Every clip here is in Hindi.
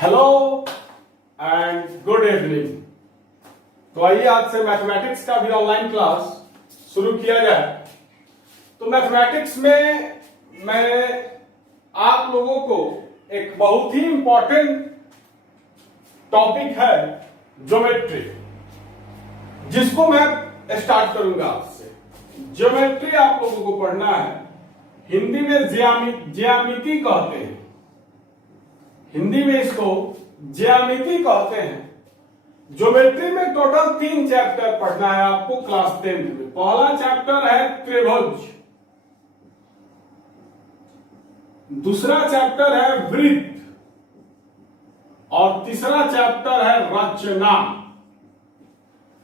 Hello and good evening. तो आइए आज से मैथमेटिक्स का भी ऑनलाइन क्लास शुरू किया जाए। तो मैथमेटिक्स में मैं आप लोगों को एक बहुत ही इंपॉर्टेंट टॉपिक है ज्योमेट्री, जिसको मैं स्टार्ट करूंगा आपसे। ज्योमेट्री आप लोगों को पढ़ना है। हिंदी में ज्यामिति कहते हैं, हिंदी में इसको ज्यामिति कहते हैं। ज्योमेट्री में टोटल 3 चैप्टर पढ़ना है आपको क्लास 10th में। पहला चैप्टर है त्रिभुज, दूसरा चैप्टर है वृत्त और तीसरा चैप्टर है रचना।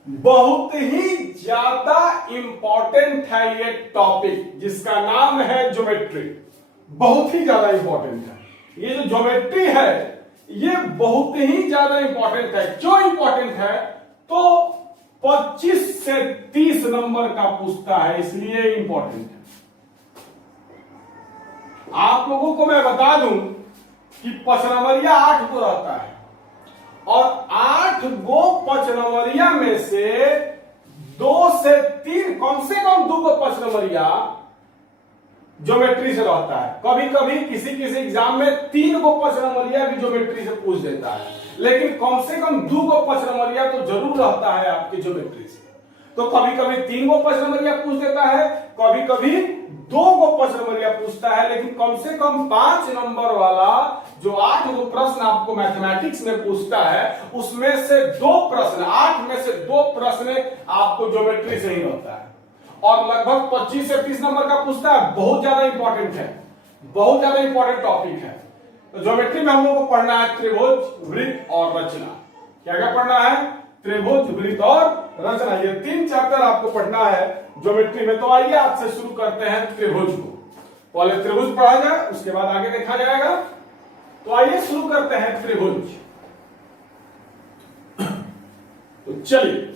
बहुत ही ज्यादा इंपॉर्टेंट है ये टॉपिक, जिसका नाम है ज्योमेट्री। बहुत ही ज्यादा इंपॉर्टेंट है ये जो ज्योमेट्री है, ये बहुत ही ज्यादा इंपॉर्टेंट है। क्यों इंपॉर्टेंट है? तो 25 से 30 नंबर का पूछता है, इसलिए इंपॉर्टेंट है। आप लोगों को मैं बता दूं कि 5 नंबरिया 8 को रहता है और 8 गो 5 नंबरिया में से 2 से 3, कम से कम 2 गो 5 नंबरिया ज्योमेट्री से रहता है। कभी कभी किसी एग्जाम में 3 गो 5 नंबरिया भी ज्योमेट्री से पूछ देता है, लेकिन कम से कम 2 गो 5 नंबरिया तो जरूर रहता है आपके ज्योमेट्री से। तो कभी कभी 3 गो 5 नंबरिया पूछ देता है, कभी कभी 2 गो 5 नंबरिया पूछता है, लेकिन कम से कम 5 नंबर वाला जो 8 गो प्रश्न आपको मैथमेटिक्स में पूछता है, उसमें से 2 प्रश्न, 8 में से 2 प्रश्न आपको ज्योमेट्री से ही रहता है। और लगभग 25 से 30 नंबर का पूछता है। बहुत ज्यादा इंपॉर्टेंट है, बहुत ज्यादा इंपॉर्टेंट टॉपिक है। तो ज्योमेट्री में हम लोग को पढ़ना है त्रिभुज, वृत्त और रचना। क्या क्या पढ़ना है? त्रिभुज, वृत्त और रचना। ये 3 चैप्टर आपको पढ़ना है ज्योमेट्री में। तो आइए आज से शुरू करते हैं त्रिभुज को। पहले त्रिभुज पढ़ा जाए, उसके बाद आगे देखा जाएगा। तो आइए शुरू करते हैं त्रिभुज। तो चलिए,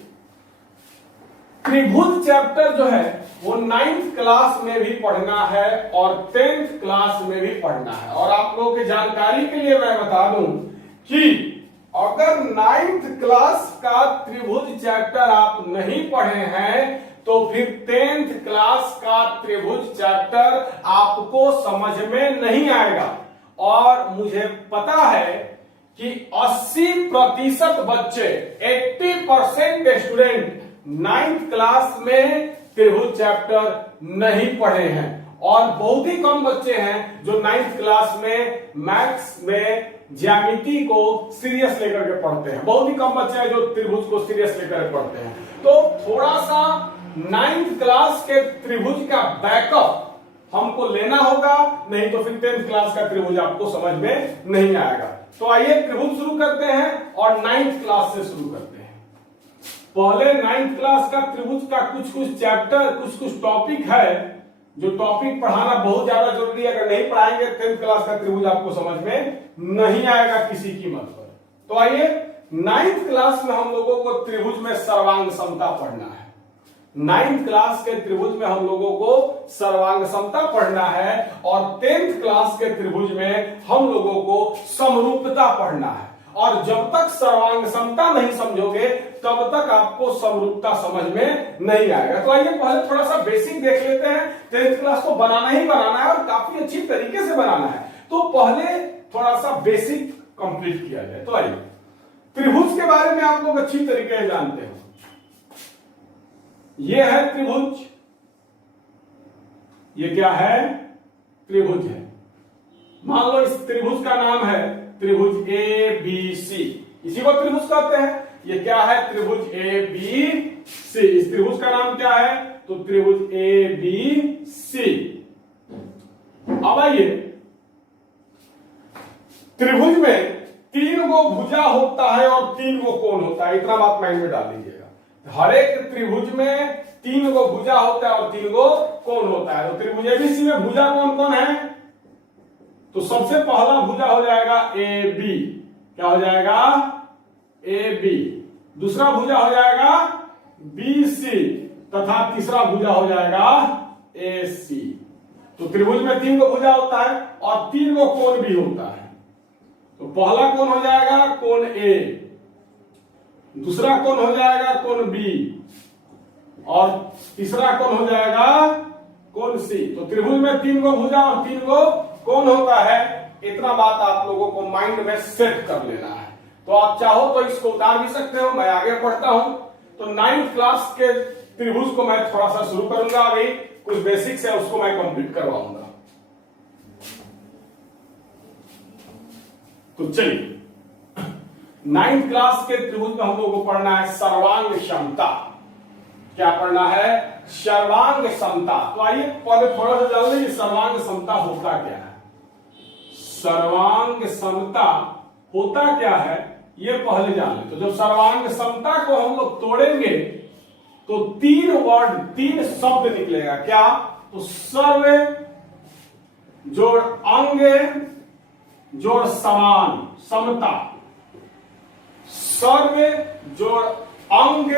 त्रिभुज चैप्टर जो है वो 9th क्लास में भी पढ़ना है और 10th क्लास में भी पढ़ना है। और आप लोगों की जानकारी के लिए मैं बता दूं कि अगर 9th क्लास का त्रिभुज चैप्टर आप नहीं पढ़े हैं तो फिर 10th क्लास का त्रिभुज चैप्टर आपको समझ में नहीं आएगा। और मुझे पता है कि 80% बच्चे, 80% स्टूडेंट 9th क्लास में त्रिभुज चैप्टर नहीं पढ़े हैं। और बहुत ही कम बच्चे हैं जो 9th क्लास में मैथ्स में ज्यामिति को सीरियस लेकर के पढ़ते हैं। बहुत ही कम बच्चे हैं जो त्रिभुज को सीरियस लेकर के पढ़ते हैं। तो थोड़ा सा 9th क्लास के त्रिभुज का बैकअप हमको लेना होगा, नहीं तो फिर 10th क्लास का त्रिभुज आपको समझ में नहीं आएगा। तो आइए त्रिभुज शुरू करते हैं और 9th क्लास से शुरू करते हैं। पहले 9th क्लास का त्रिभुज का कुछ चैप्टर, कुछ टॉपिक है, जो टॉपिक पढ़ाना बहुत ज्यादा जरूरी है। अगर नहीं पढ़ाएंगे 10th क्लास का त्रिभुज आपको समझ में नहीं आएगा किसी कीमत पर। तो आइए 9th क्लास में हम लोगों को त्रिभुज में सर्वांग समता पढ़ना है। 9th क्लास के त्रिभुज में हम लोगों को सर्वांग समता पढ़ना है और 10th क्लास के त्रिभुज में हम लोगों को समरूपता पढ़ना है। और जब तक सर्वांग समता नहीं समझोगे तब तक आपको समरूपता समझ में नहीं आएगा। तो आइए पहले थोड़ा सा बेसिक देख लेते हैं। 10th क्लास को बनाना ही बनाना है और काफी अच्छी तरीके से बनाना है। तो पहले थोड़ा सा बेसिक कंप्लीट किया जाए। तो आइए, त्रिभुज के बारे में आप लोग अच्छी तरीके से जानते हो। यह है त्रिभुज, ये क्या है? त्रिभुज है। मान लो इस त्रिभुज का नाम है त्रिभुज ABC, इसी को त्रिभुज कहते हैं। ये क्या है? त्रिभुज ABC। इस त्रिभुज का नाम क्या है? तो त्रिभुज ABC। अब आइए, त्रिभुज में 3 गो भुजा होता है और 3 गो कोण होता है। इतना बात माइंड में डाल लीजिएगा। हर एक त्रिभुज में 3 गो भुजा होता है और 3 गो कोण होता है। तो त्रिभुज ABC में भुजा कौन कौन है? तो सबसे पहला भुजा हो जाएगा AB। क्या हो जाएगा? AB। दूसरा भुजा हो जाएगा BC तथा तीसरा भुजा हो जाएगा AC। तो त्रिभुज में 3 गो भुजा होता है और 3 गो कोण भी होता है। तो पहला कोण हो जाएगा कोण ए, दूसरा कोण हो जाएगा कोण बी, और तीसरा कोण हो जाएगा कोण सी। तो त्रिभुज में 3 गो भुजा और 3 गो कोण होता है। इतना बात आप लोगों को माइंड में सेट कर लेना है। तो आप चाहो तो इसको उतार भी सकते हो, मैं आगे पढ़ता हूं। तो 9th क्लास के त्रिभुज को मैं थोड़ा सा शुरू करूंगा, अभी कुछ बेसिक्स है उसको मैं कंप्लीट करवाऊंगा। तो चलिए 9th क्लास के त्रिभुज में हम लोगों को पढ़ना है सर्वांग समता। क्या पढ़ना है? सर्वांग समता। तो आइए पहले थोड़ा सा जान लीजिए सर्वांग समता होता क्या है। सर्वांग समता होता क्या है ये पहले जान ले। तो जब सर्वांग समता को हम लोग तोड़ेंगे तो 3 वर्ड 3 शब्द निकलेगा। क्या? तो सर्व जोड़ अंग जोड़ समान समता, सर्व जोड़ अंग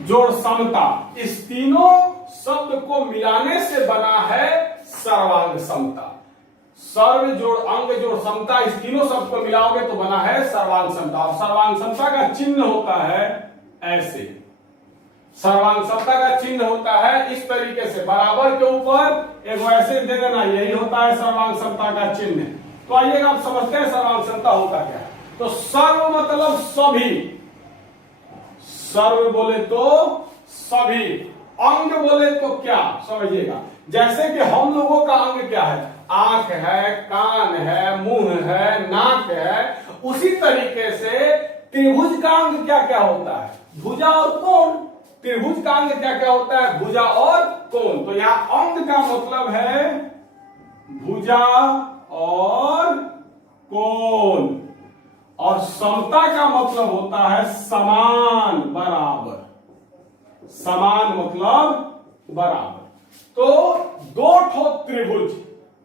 जोड़ समता, इस तीनों शब्द को मिलाने से बना है सर्वांग समता। सर्व जोड़ अंग जोड़ समता, इस तीनों शब्द को मिलाओगे तो बना है सर्वांग समता। और सर्वांग समता का चिन्ह होता है ऐसे, सर्वांग समता का चिन्ह होता है इस तरीके से, बराबर के ऊपर एक ऐसे दे देना, यही होता है सर्वांग समता का चिन्ह। तो आइए आप समझते हैं सर्वांग समता होता क्या है। तो सर्व मतलब सभी, सर्व बोले तो सभी, अंग बोले तो क्या समझिएगा। जैसे कि हम लोगों का अंग क्या है? आंख है, कान है, मुंह है, नाक है। उसी तरीके से त्रिभुज का अंग क्या क्या होता है? भुजा और कोण। त्रिभुज का अंग क्या क्या होता है? भुजा और कोण। तो यहां अंग का मतलब है भुजा और कोण, और समता का मतलब होता है समान, बराबर। समान मतलब बराबर। तो 2 ठो त्रिभुज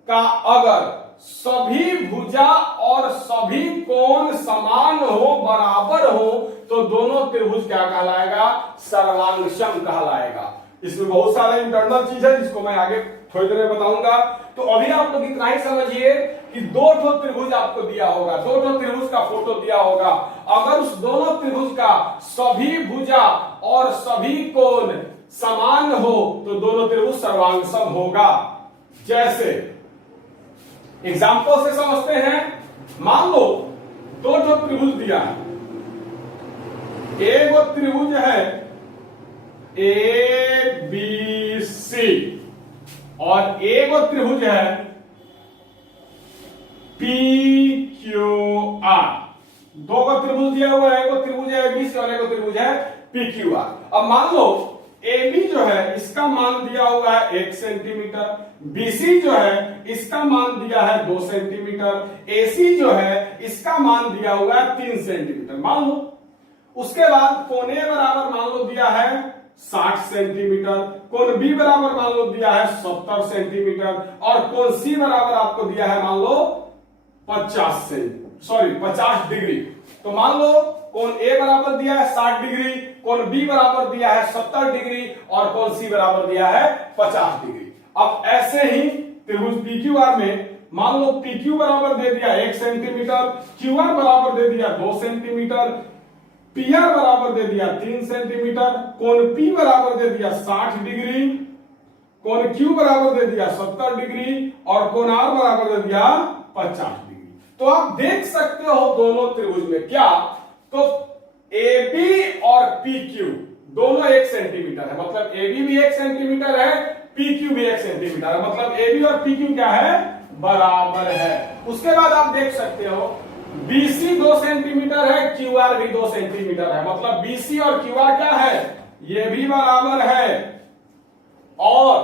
का अगर सभी भुजा और सभी कोण समान हो, बराबर हो, तो दोनों त्रिभुज क्या कहलाएगा? सर्वांगसम कहलाएगा। इसमें बहुत सारा इंटरनल चीज है जिसको मैं आगे थोड़ी देर में बताऊंगा। तो अभी आप लोग इतना ही समझिए कि 2 ठो त्रिभुज आपको दिया होगा, 2 ठो त्रिभुज का फोटो दिया होगा। अगर उस दोनों त्रिभुज का सभी भुजा और सभी कोण समान हो तो दोनों त्रिभुज सर्वांगसम होगा। जैसे एग्जाम्पल से समझते हैं। मान लो 2 ठो त्रिभुज दिया है। एक त्रिभुज है ए बी सी और एक त्रिभुज है पी क्यू आर। 2 को त्रिभुज दिया हुआ है, एक त्रिभुज है बी सी और एक त्रिभुज है पी क्यू आर। अब मान लो ए बी जो है इसका मान दिया हुआ है 1 सेंटीमीटर, बीसी जो है इसका मान दिया है 2 सेंटीमीटर, एसी जो है इसका मान दिया हुआ है 3 सेंटीमीटर मान लो। उसके बाद कोण ए बराबर मान लो दिया है 60 सेंटीमीटर, कोण बी बराबर मान लो दिया है 70 सेंटीमीटर, और कोण सी बराबर आपको दिया है मान लो 50 डिग्री। तो मान लो कोण ए बराबर दिया है 60 डिग्री, कोण बी बराबर दिया है 70 डिग्री, और कोण सी बराबर दिया है 50 डिग्री। अब ऐसे ही त्रिभुज PQR में मान लो PQ बराबर दे दिया 1 सेंटीमीटर, QR बराबर दे दिया 2 सेंटीमीटर, PR बराबर दे दिया 3 सेंटीमीटर, कोण P बराबर दे दिया 60 डिग्री, कोण Q बराबर दे दिया 70 डिग्री, और कोण R बराबर दे दिया 50 डिग्री। तो आप देख सकते हो दोनों त्रिभुज में क्या, तो AB और PQ दोनों 1 सेंटीमीटर है, मतलब AB भी 1 सेंटीमीटर है, PQ भी 1 सेंटीमीटर है, मतलब AB और PQ क्या है? बराबर है। उसके बाद आप देख सकते हो BC 2 सेंटीमीटर है, QR भी 2 सेंटीमीटर है, मतलब BC और QR क्या है? ये भी बराबर है। और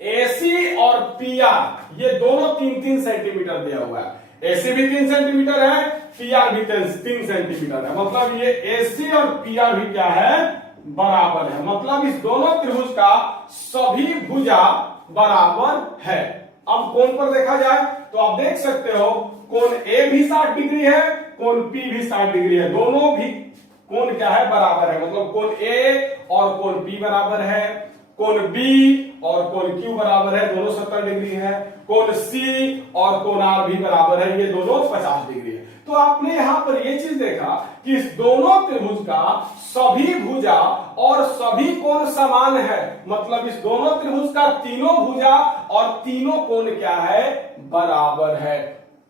AC और PR ये दोनों 3-3 सेंटीमीटर दिया हुआ है। AC भी 3 सेंटीमीटर है, PR भी 3 सेंटीमीटर है, मतलब ये AC और PR भी क्या है? बराबर है। मतलब इस दोनों त्रिभुज का सभी भुजा बराबर है। अब कोण पर देखा जाए तो आप देख सकते हो कोण A भी 60 डिग्री है, कोण P भी 60 डिग्री है, दोनों भी कोण क्या है? बराबर है, मतलब कोण A और कोण P बराबर है। कोण B और कोण Q बराबर है, दोनों 70 डिग्री है। कोण C और कोण R भी बराबर है, ये दोनों 50 डिग्री है। तो आपने यहां पर ये चीज देखा कि इस दोनों त्रिभुज का सभी भुजा और सभी कोण समान है, मतलब इस दोनों त्रिभुज का तीनों भुजा और तीनों कोण क्या है, बराबर है।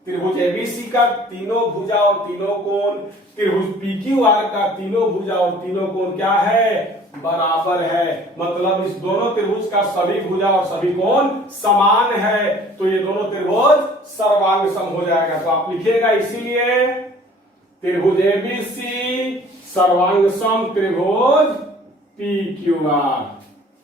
त्रिभुज एबीसी का तीनों भुजा और तीनों कोण, त्रिभुज पीक्यूआर का तीनों भुजा और तीनों कोण क्या है, बराबर है। मतलब इस दोनों त्रिभुज का सभी भुजा और सभी कोण समान है, तो ये दोनों त्रिभुज सर्वांग सम हो जाएगा। तो आप लिखिएगा इसीलिए त्रिभुज एबीसी सर्वांग सम त्रिभुज पीक्यूआर,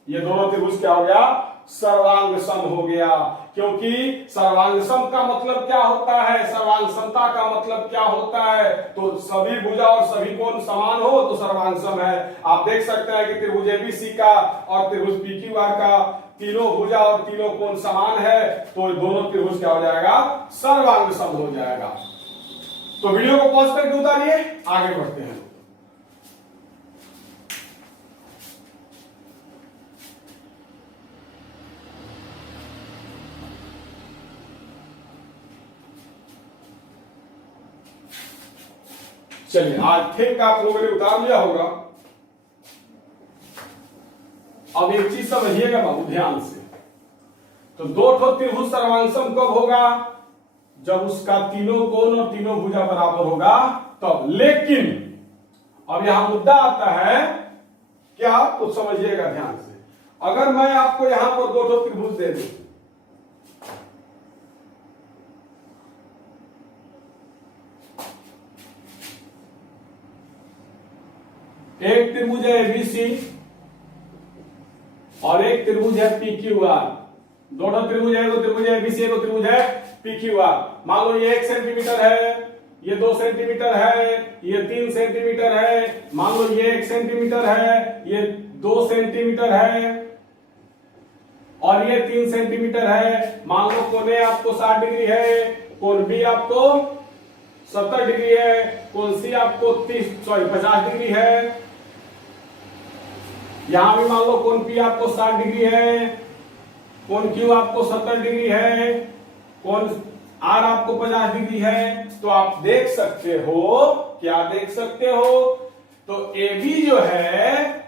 ये दोनों त्रिभुज क्या हो गया, सर्वांग सम हो गया। क्योंकि सर्वांग सम का मतलब क्या होता है, सर्वांग समता का मतलब क्या होता है, तो सभी भुजा और सभी कोण समान हो तो सर्वांग सम है। आप देख सकते हैं कि त्रिभुज एबीसी का और त्रिभुज पीक्यूआर का तीनों भुजा और तीनों कोण समान है, तो दोनों त्रिभुज क्या हो जाएगा, सर्वांग सम हो जाएगा। तो वीडियो को पॉज करके उतारिए, आगे बढ़ते हैं। चलिए, आज थिंक आप लोगों ने उतार लिया होगा। अब एक चीज समझिएगा बाबू ध्यान से, तो दो ठो त्रिभुज सर्वांग सम कब होगा, जब उसका तीनों कोण और तीनों भुजा बराबर होगा तब। लेकिन अब यहां मुद्दा आता है क्या, तो समझिएगा ध्यान से। अगर मैं आपको यहां पर दो ठो त्रिभुज दे दूं, एक त्रिभुज है एबीसी और एक त्रिभुज है पीक्यूआर, दोनों त्रिभुज है, एक त्रिभुज है एबीसी, एक त्रिभुज है पीक्यूआर। मान लो ये 1 सेंटीमीटर है, ये 2 सेंटीमीटर है, ये 3 सेंटीमीटर है, मान लो ये 1 सेंटीमीटर है, ये 2 सेंटीमीटर है और ये 3 सेंटीमीटर है। मान लो कोण ए आपको 60 डिग्री है, कोण बी आपको 70 डिग्री है, कोण सी आपको 50 डिग्री है। यहां भी मान लो कोण पी आपको 60 डिग्री है, कोण क्यू आपको 70 डिग्री है, कोण आर आपको 50 डिग्री है। तो आप देख सकते हो, क्या देख सकते हो, तो ए बी जो है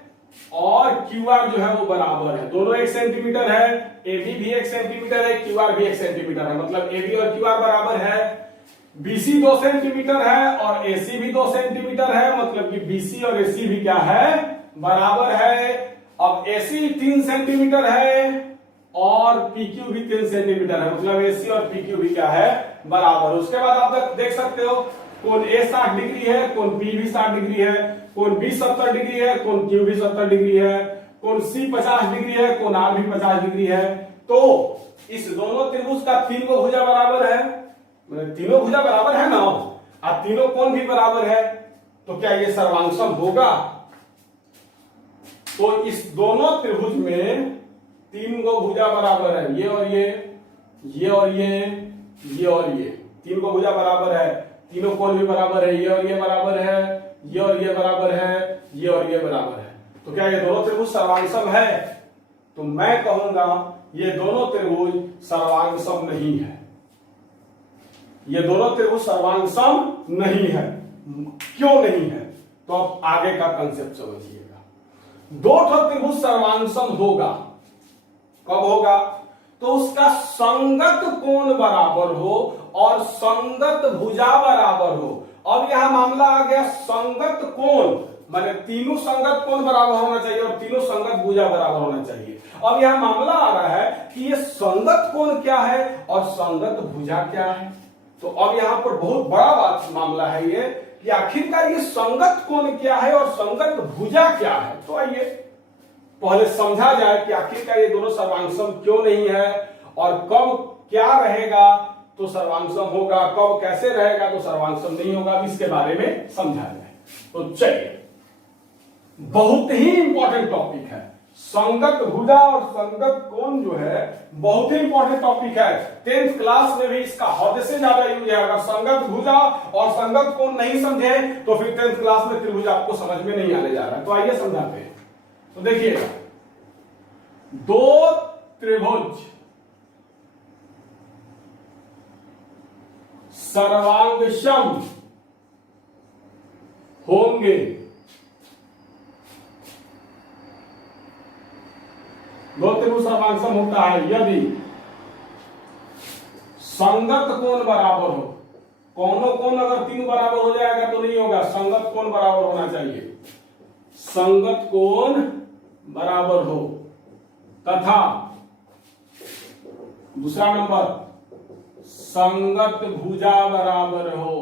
और क्यू आर जो है वो बराबर है, दोनों 1 सेंटीमीटर है, ए बी भी 1 सेंटीमीटर है, क्यू आर भी 1 सेंटीमीटर है, मतलब ए बी और क्यू आर बराबर है। बीसी 2 सेंटीमीटर है और एसी भी 2 सेंटीमीटर है, मतलब कि बीसी और एसी भी क्या है, बराबर है। अब एसी 3 सेंटीमीटर है और पीक्यू भी 3 सेंटीमीटर है, मतलब एसी और पीक्यू भी क्या है, बराबर। उसके बाद आप देख सकते हो कोण ए 60 डिग्री है, कोण बी भी 60 डिग्री है, कोण बी 70 डिग्री है, कोण क्यू भी 70 डिग्री है, कोण सी 50 डिग्री है, कोण आर भी 50 डिग्री है। तो इस दोनों त्रिभुज का तीनों भुजा बराबर है, तीनों भुजा बराबर है ना, और तीनों कोण भी बराबर है, तो क्या ये सर्वांग सम होगा। तो इस दोनों त्रिभुज में 3 गो भुजा बराबर है, ये और ये और ये और ये 3 गो भुजा बराबर है, तीनों कोण भी बराबर है, ये और ये बराबर है, ये और ये बराबर है, ये और ये बराबर है। तो क्या ये दोनों त्रिभुज सर्वांग सम है, तो मैं कहूंगा ये दोनों त्रिभुज सर्वांग सम नहीं है, ये दोनों त्रिभुज सर्वांग सम नहीं है। क्यों नहीं है, तो अब आगे का कंसेप्ट समझिएगा। दो ठो त्रिभुज सर्वांग सम होगा, कब होगा, तो उसका संगत कोण बराबर हो और संगत भुजा बराबर हो। अब यहां मामला आ गया संगत कोण, माने तीनों संगत कोण बराबर होना चाहिए और तीनों संगत भुजा बराबर होना चाहिए। अब यहां मामला आ रहा है कि ये संगत कोण क्या है और संगत भुजा क्या है। तो अब यहां पर बहुत बड़ा बात मामला है ये कि आखिरकार ये संगत कोण क्या है और संगत भुजा क्या है। तो आइए पहले समझा जाए कि आखिरकार ये दोनों सर्वांग सम क्यों नहीं है और कब क्या रहेगा तो सर्वांग सम होगा, कब कैसे रहेगा तो सर्वांग सम नहीं होगा, इसके बारे में समझा जाए। तो चलिए, बहुत ही इंपॉर्टेंट टॉपिक है संगत भुजा और संगत कोण, जो है बहुत ही इंपॉर्टेंट टॉपिक है। 10th क्लास में भी इसका हद से ज्यादा यूज है। अगर संगत भुजा और संगत कोण नहीं समझे तो फिर 10th क्लास में त्रिभुज आपको समझ में नहीं आने जा रहा है। तो आइए समझाते हैं। तो देखिएगा, दो त्रिभुज सर्वांगसम होंगे, दो त्रिभुज सर्वांगसम होता है यदि संगत कोण बराबर हो। कौनों कोण अगर तीन बराबर हो जाएगा तो नहीं होगा, संगत कोण बराबर होना चाहिए, संगत कोण बराबर हो, तथा दूसरा नंबर संगत भुजा बराबर हो।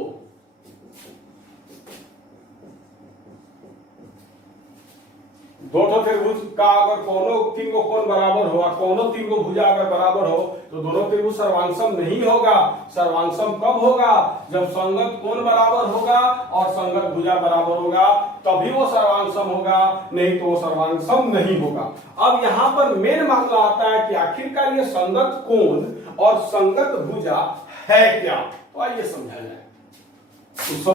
दोनों त्रिभुज का अगर कोनो तीन को कोण बराबर हो और कोनो तीन को भुजा अगर बराबर हो तो दोनों त्रिभुज सर्वांगसम नहीं होगा। सर्वांगसम कब होगा? जब संगत कोण बराबर होगा और संगत भुजा बराबर होगा, तभी वो सर्वांगसम होगा, नहीं तो वो सर्वांगसम नहीं होगा। अब यहाँ पर मेन मामला आता है कि आखिरकार ये संगत कोण और संगत भुजा है क्या, तो आइए समझा जाए।